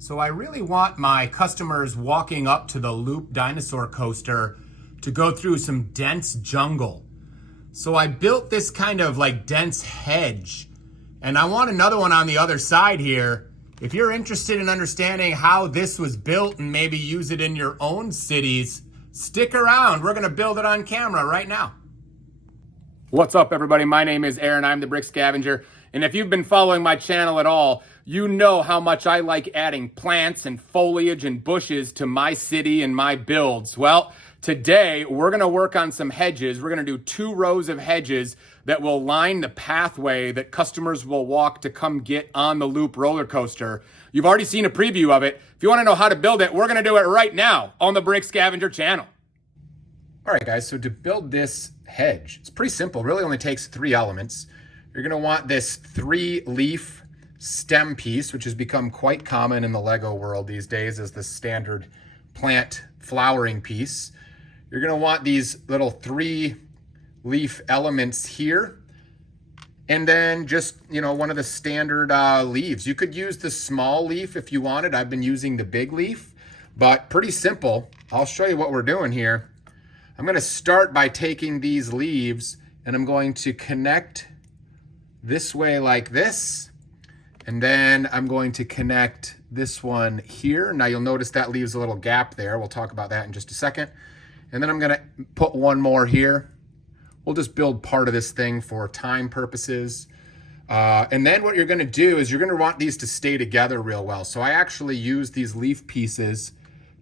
So I really want my customers walking up to the Loop dinosaur coaster to go through some dense jungle. So I built this kind of like dense hedge, and I want another one on the other side here. If you're interested in understanding how this was built and maybe use it in your own cities, stick around. We're gonna build it on camera right now. What's up, everybody? My name is Aaron. I'm the Brick Scavenger. And if you've been following my channel at all, you know how much I like adding plants and foliage and bushes to my city and my builds. Well, today we're gonna work on some hedges. We're gonna do 2 rows of hedges that will line the pathway that customers will walk to come get on the Loop roller coaster. You've already seen a preview of it. If you wanna know how to build it, we're gonna do it right now on the Brick Scavenger channel. All right, guys, so to build this hedge, it's pretty simple. It really only takes 3 elements. You're gonna want this 3-leaf stem piece, which has become quite common in the Lego world these days as the standard plant flowering piece. You're gonna want these little 3-leaf elements here, and then just, one of the standard leaves. You could use the small leaf if you wanted. I've been using the big leaf, but pretty simple. I'll show you what we're doing here. I'm gonna start by taking these leaves and I'm going to connect this way like this. And then I'm going to connect this one here. Now you'll notice that leaves a little gap there. We'll talk about that in just a second. And then I'm gonna put one more here. We'll just build part of this thing for time purposes. And then what you're gonna do is you're gonna want these to stay together real well. So I actually use these leaf pieces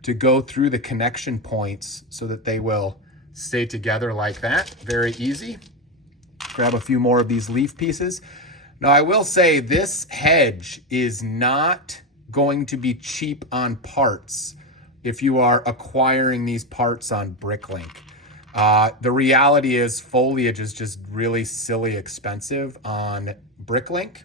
to go through the connection points so that they will stay together like that. Very easy. Grab a few more of these leaf pieces. Now I will say this hedge is not going to be cheap on parts if you are acquiring these parts on Bricklink. The reality is foliage is just really silly expensive on Bricklink.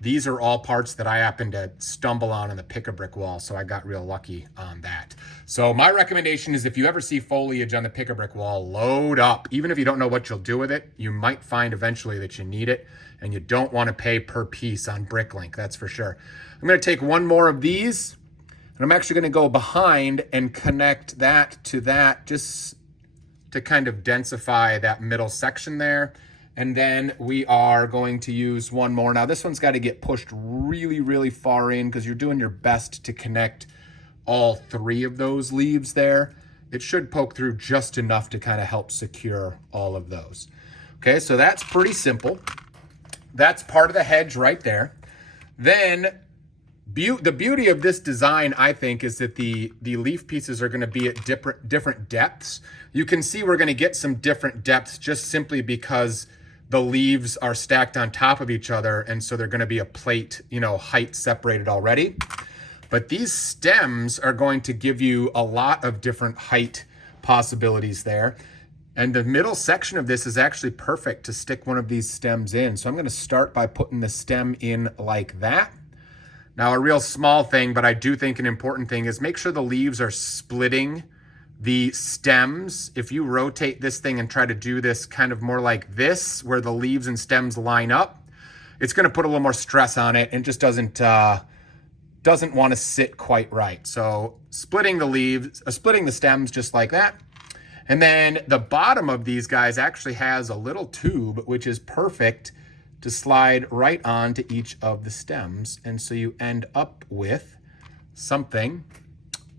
These are all parts that I happened to stumble on the Pick-a-Brick wall, so I got real lucky on that. So my recommendation is if you ever see foliage on the Pick-a-Brick wall, load up. Even if you don't know what you'll do with it, you might find eventually that you need it, and you don't want to pay per piece on Bricklink, that's for sure. I'm going to take one more of these, and I'm actually going to go behind and connect that to that just to kind of densify that middle section there. And then we are going to use one more. Now this one's got to get pushed really, really far in because you're doing your best to connect all 3 of those leaves there. It should poke through just enough to kind of help secure all of those. Okay, so that's pretty simple. That's part of the hedge right there. Then the beauty of this design, I think, is that the leaf pieces are going to be at different depths. You can see we're going to get some different depths just simply because the leaves are stacked on top of each other, and so they're gonna be a plate, height separated already. But these stems are going to give you a lot of different height possibilities there. And the middle section of this is actually perfect to stick one of these stems in. So I'm gonna start by putting the stem in like that. Now a real small thing, but I do think an important thing is make sure the leaves are splitting the stems. If you rotate this thing and try to do this kind of more like this, where the leaves and stems line up, it's gonna put a little more stress on it and just doesn't want to sit quite right. So splitting the stems just like that. And then the bottom of these guys actually has a little tube, which is perfect to slide right onto each of the stems. And so you end up with something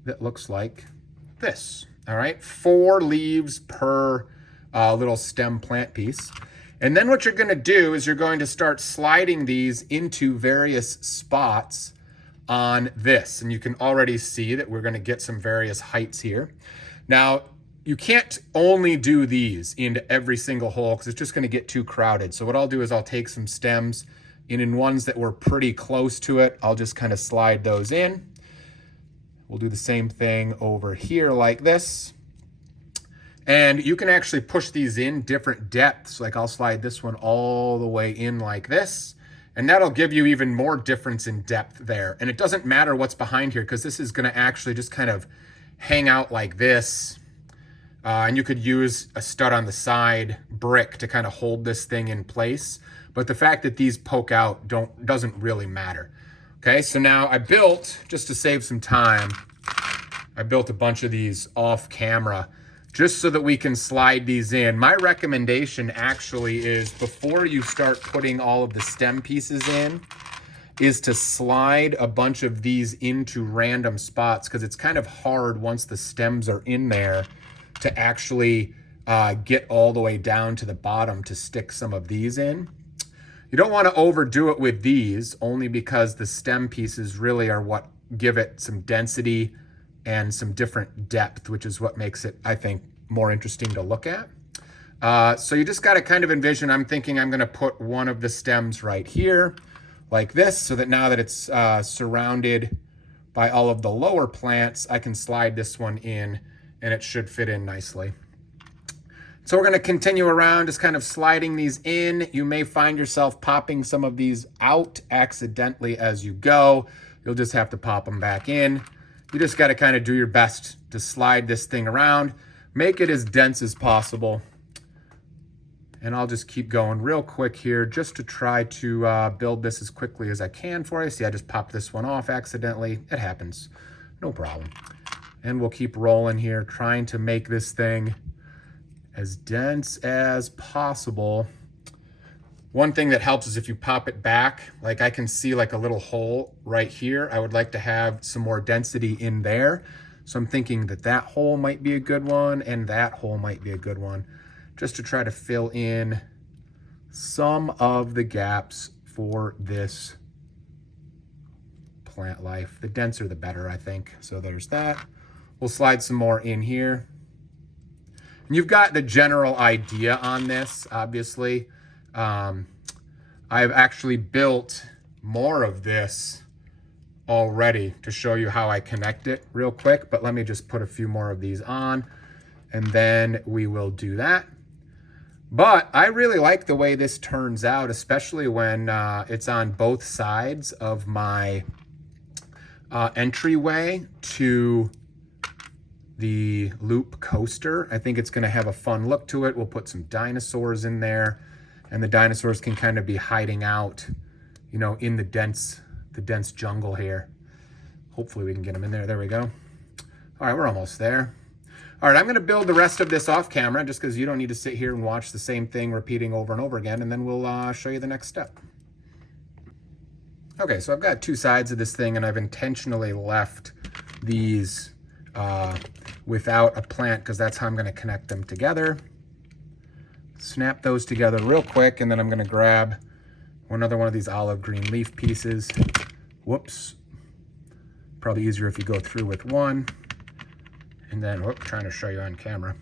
that looks like this. All right, 4 leaves per little stem plant piece. And then what you're gonna do is you're going to start sliding these into various spots on this. And you can already see that we're gonna get some various heights here. Now, you can't only do these into every single hole because it's just gonna get too crowded. So what I'll do is I'll take some stems and in ones that were pretty close to it, I'll just kind of slide those in. We'll do the same thing over here like this. And you can actually push these in different depths. Like I'll slide this one all the way in like this. And that'll give you even more difference in depth there. And it doesn't matter what's behind here because this is gonna actually just kind of hang out like this. And you could use a stud on the side brick to kind of hold this thing in place. But the fact that these poke out doesn't really matter. Okay, so now I built, just to save some time, I built a bunch of these off camera just so that we can slide these in. My recommendation actually is, before you start putting all of the stem pieces in, is to slide a bunch of these into random spots, because it's kind of hard once the stems are in there to actually get all the way down to the bottom to stick some of these in. You don't want to overdo it with these, only because the stem pieces really are what give it some density and some different depth, which is what makes it, I think, more interesting to look at. So you just got to kind of envision, I'm thinking I'm going to put one of the stems right here like this, so that now that it's surrounded by all of the lower plants, I can slide this one in and it should fit in nicely. So we're going to continue around, just kind of sliding these in. You may find yourself popping some of these out accidentally as you go. You'll just have to pop them back in. You just got to kind of do your best to slide this thing around, make it as dense as possible. And I'll just keep going real quick here just to try to build this as quickly as I can for you. See, I just popped this one off accidentally. It happens, no problem. And we'll keep rolling here, trying to make this thing as dense as possible. One thing that helps is if you pop it back, like I can see like a little hole right here. I would like to have some more density in there. So I'm thinking that that hole might be a good one and that hole might be a good one, just to try to fill in some of the gaps for this plant life. The denser the better, I think. So there's that. We'll slide some more in here. And you've got the general idea on this, obviously. I've actually built more of this already to show you how I connect it real quick, but let me just put a few more of these on and then we will do that. But I really like the way this turns out, especially when it's on both sides of my entryway to the loop coaster. I think it's going to have a fun look to it. We'll put some dinosaurs in there, and the dinosaurs can kind of be hiding out, you know, in the dense jungle here. Hopefully we can get them in there. There we go. All right, we're almost there. All right, I'm going to build the rest of this off camera, just because you don't need to sit here and watch the same thing repeating over and over again, and then we'll show you the next step. Okay, so I've got two sides of this thing, and I've intentionally left these without a plant, because that's how I'm going to connect them together. Snap those together real quick, and then I'm going to grab another one of these olive green leaf pieces. Whoops. Probably easier if you go through with one. And then, whoop, trying to show you on camera.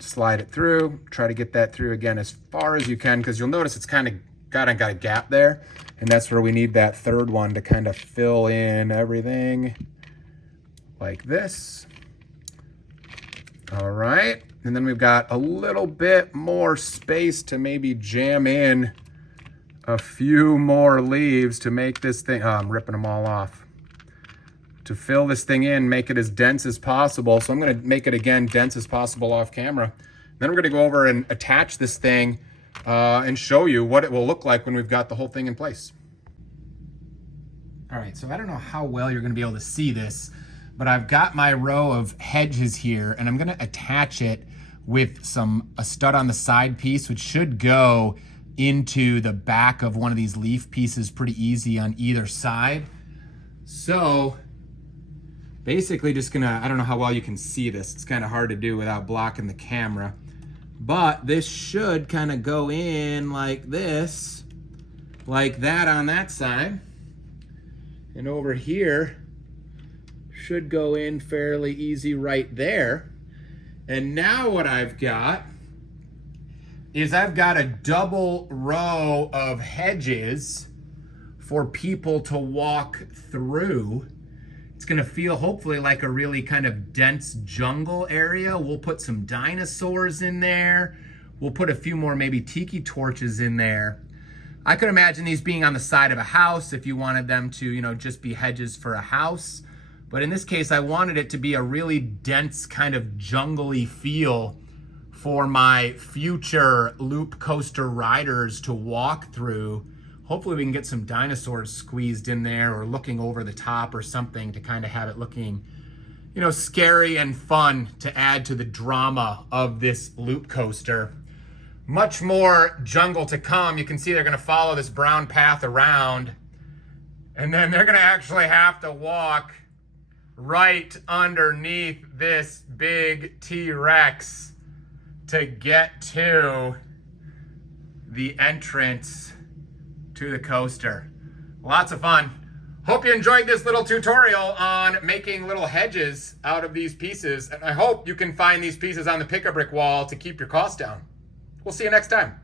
Slide it through. Try to get that through again as far as you can, because you'll notice it's kind of got a gap there. And that's where we need that third one to kind of fill in everything like this. All right. And then we've got a little bit more space to maybe jam in a few more leaves to make this thing, oh, I'm ripping them all off. To fill this thing in, make it as dense as possible. So I'm going to make it again dense as possible off camera. Then we're going to go over and attach this thing and show you what it will look like when we've got the whole thing in place. All right, so I don't know how well you're going to be able to see this, but I've got my row of hedges here, and I'm going to attach it with a stud on the side piece, which should go into the back of one of these leaf pieces pretty easy on either side. So basically just gonna, I don't know how well you can see this. It's kind of hard to do without blocking the camera, but this should kind of go in like this, like that on that side. And over here should go in fairly easy right there. And now what I've got is I've got a double row of hedges for people to walk through. It's gonna feel hopefully like a really kind of dense jungle area. We'll put some dinosaurs in there. We'll put a few more maybe tiki torches in there. I could imagine these being on the side of a house if you wanted them to, you know, just be hedges for a house. But in this case, I wanted it to be a really dense kind of jungly feel for my future loop coaster riders to walk through. Hopefully we can get some dinosaurs squeezed in there or looking over the top or something to kind of have it looking, you know, scary and fun to add to the drama of this loop coaster. Much more jungle to come. You can see they're going to follow this brown path around, and then they're going to actually have to walk right underneath this big T-Rex to get to the entrance to the coaster. Lots of fun. Hope you enjoyed this little tutorial on making little hedges out of these pieces, and I hope you can find these pieces on the pick-a-brick wall to keep your costs down. We'll see you next time.